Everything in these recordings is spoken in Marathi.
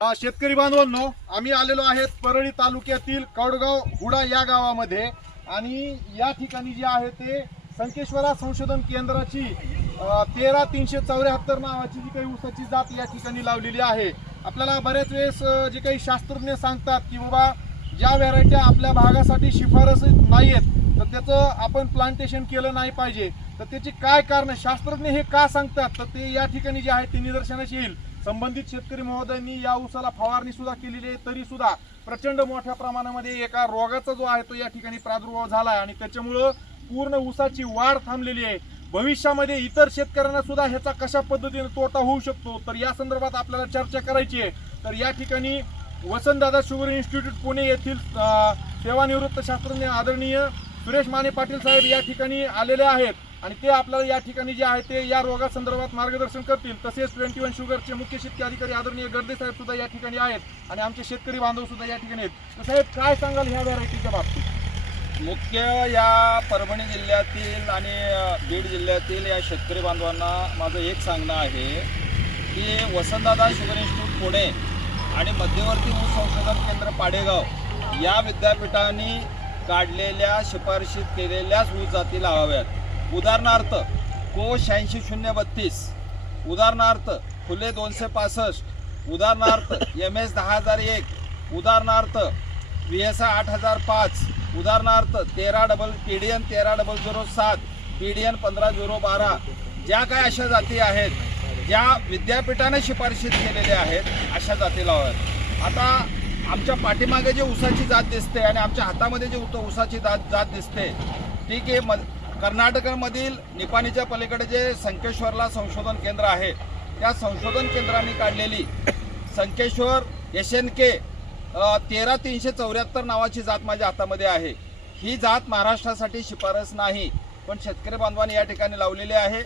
शेतकरी बांधवांनो, आम्ही आलेलो आहेत परळी तालुक्यातील कौडगाव हुडा या गावामध्ये आणि या ठिकाणी जे आहे ते संकेश्वरा संशोधन केंद्राची 13374 नावाची जी काही ऊसाची जात या ठिकाणी लावलेली आहे। आपल्याला बरेच वेळेस जे काही शास्त्रज्ञ सांगतात की बाबा ज्या व्हरायट्या आपल्या भागासाठी शिफारसीत नाहीत तर त्याचं आपण प्लांटेशन केलं नाही पाहिजे। तर त्याची काय कारण शास्त्रज्ञ हे का सांगतात तर ते या ठिकाणी जे आहे ते निदर्शनास येईल। संबंधित शेतकरी महोदयांनी या ऊसाला फवारणी सुद्धा केलेली आहे, तरी सुद्धा प्रचंड मोठ्या प्रमाणामध्ये एका रोगाचा जो आहे तो या ठिकाणी प्रादुर्भाव झाला आहे आणि त्याच्यामुळे पूर्ण ऊसाची वाढ थांबलेली आहे। भविष्यामध्ये इतर शेतकऱ्यांना सुद्धा ह्याचा कशा पद्धतीने तोटा होऊ शकतो तर या संदर्भात आपल्याला चर्चा करायची आहे। तर या ठिकाणी वसंतदादा शुगर इन्स्टिट्यूट पुणे येथील सेवानिवृत्त शास्त्रज्ञ आदरणीय सुरेश माने पाटील साहेब या ठिकाणी आलेले आहेत आणि ते आपल्याला या ठिकाणी जे आहे ते या रोगासंदर्भात मार्गदर्शन करतील। तसेच 21 शुगरचे मुख्य शेतकरी अधिकारी आदरणीय गर्दे साहेब सुद्धा या ठिकाणी आहेत आणि आमचे शेतकरी बांधव सुद्धा या ठिकाणी आहेत। तर साहेब काय सांगाल ह्या व्हरायटीच्या बाबतीत? मुख्य या परभणी जिल्ह्यातील आणि बीड जिल्ह्यातील या शेतकरी बांधवांना माझं एक सांगणं आहे की वसंतदादा शुगर इन्स्टिट्यूट पुणे आणि मध्यवर्ती ऊस संशोधन केंद्र पाडेगाव या विद्यापीठांनी काढलेल्या शिफारशीत केलेल्याच ऊस जाती लावाव्यात। उदाहरणार्थ को 86-032, उदाहरणार्थ फुले 265, उदाहरणार्थ MS 10001, उदाहरणार्थ VSI 8005, उदाहरणार्थ PDN 13007, PDN 15012 ज्या काय अशा जाती आहेत ज्या विद्यापीठाने शिफारशीत केलेल्या आहेत अशा जाती लावाव्यात। आता आमच्या पाठीमागे जे ऊसाची जात दिसते आणि आमच्या हातामध्ये जे ऊसाची जात दिसते ठीक आहे, कर्नाटकमधील निपाणीच्या पलीकडे जे संकेश्वरला संशोधन केंद्र आहे त्या संशोधन केंद्राने काढलेली संकेश्वर SNK 13374 नावाची जात माझ्या हातामध्ये आहे। ही जात महाराष्ट्रासाठी शिफारस नाही पण शेतकरी बांधवांनी या ठिकाणी लावलेली आहे।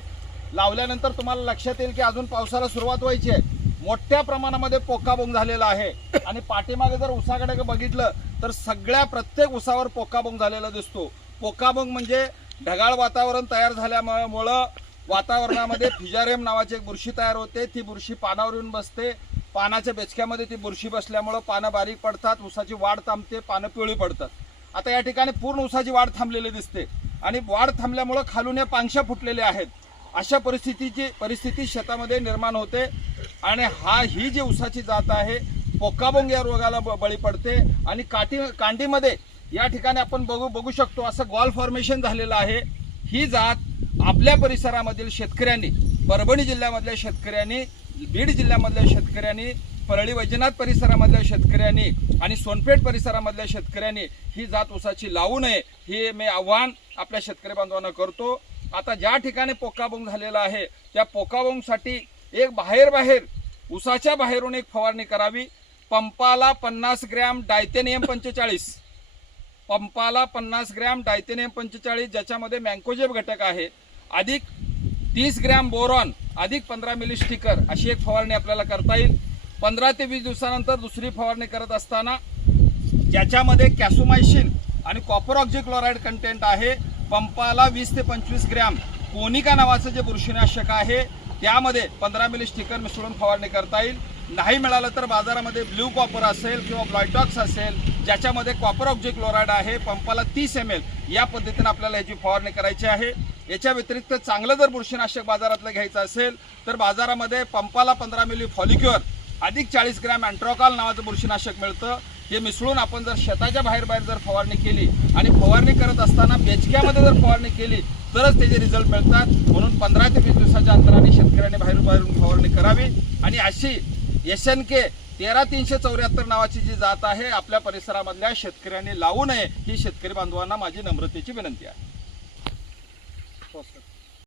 लावल्यानंतर तुम्हाला लक्षात येईल की अजून पावसाला सुरुवात व्हायची आहे, मोठ्या प्रमाणामध्ये पोकाबोंग झालेला आहे आणि पाठीमागे जर ऊसाकडे बघितलं तर प्रत्येक ऊसावर पोकाबोंग झालेला दिसतो। पोकाबोंग म्हणजे ढगाळ वातावरण तयार झाल्यामुळं वातावरणामध्ये फिजारियम नावाची एक बुरशी तयार होते। ती बुरशी पानावर येऊन बसते, पानाच्या बेचक्यामध्ये ती बुरशी बसल्यामुळं पानं बारीक पडतात, ऊसाची वाढ थांबते, पानं पिवळी पडतात। आता या ठिकाणी पूर्ण ऊसाची वाढ थांबलेली दिसते आणि वाढ थांबल्यामुळं खालून या पांगशा फुटलेल्या आहेत। अशा परिस्थिती शेतामध्ये निर्माण होते आणि ही जी ऊसाची जात आहे पोकाबोंग या रोगाला बळी पडते आणि कांडीमध्ये या ठिकाणी आपण बघू शकतो असं गॉल फॉर्मेशन झालेलं आहे। ही जात आपल्या परिसरामधील शेतकऱ्यांनी, परभणी जिल्ह्यामधल्या शेतकऱ्यांनी, बीड जिल्ह्यामधल्या शेतकऱ्यांनी, परळी वैजनाथ परिसरामधल्या शेतकऱ्यांनी आणि सोनपेठ परिसरामधल्या शेतकऱ्यांनी ही जात ऊसाची लावू नये हे मी आव्हान आपल्या शेतकरी बांधवांना करतो। आता ज्या ठिकाणी पोकाबोंग झालेला आहे त्या पोकाबोंगसाठी एक बाहेर ऊसाच्या बाहेरून एक फवारणी करावी। पंपाला 50 ग्रॅम डायथेनियम 45, पंपाला 50 ग्रॅम डायथेनियम 45 ज्याच्यामध्ये मँकोजेब घटक आहे, अधिक 30 ग्रॅम बोरॉन, अधिक 15 मिली स्टिकर अशी एक फवारणी आपल्याला करता येईल। 15 ते 20 दिवसानंतर दुसरी फवारणी करत असताना ज्याच्यामध्ये कॅसोमायसिन आणि कॉपर ऑक्झीक्लोराइड कंटेंट आहे, पंपाला 20 ते 25 ग्रॅम कोनिका नावाचं जे बुरशीनाशक आहे त्यामध्ये 15 मिली स्टिकर मिसळून फवारणी करता येईल। नाही मिळालं तर बाजारामध्ये ब्ल्यू कॉपर असेल किंवा ब्लॉयटॉक्स असेल ज्याच्यामध्ये कॉपर ऑक्झीक्लोराइड आहे, पंपाला 30 ml या पद्धतीने आपल्याला याची फवारणी करायची आहे। याच्या व्यतिरिक्त चांगलं जर बुरशीनाशक बाजारातलं घ्यायचं असेल तर बाजारामध्ये पंपाला 15 मिली फॉलिक्युअर, अधिक 40 ग्रॅम अँट्रोकॉल नावाचं बुरशीनाशक मिळतं। हे मिसळून आपण जर शेताच्या बाहेर जर फवारणी केली आणि फवारणी करत असताना बेचक्यामध्ये जर फवारणी केली तरच त्याचे रिझल्ट मिळतात। म्हणून 15 ते 20 दिवसाच्या अंतराने शेतकऱ्यांनी बाहेरून फवारणी करावी आणि अशी SNK 13374 नावाची जी जात आहे आपल्या परिसरामधल्या शेतकऱ्यांनी लावू नये ही शेतकरी बांधवांना माझी नम्रतेची विनंती आहे।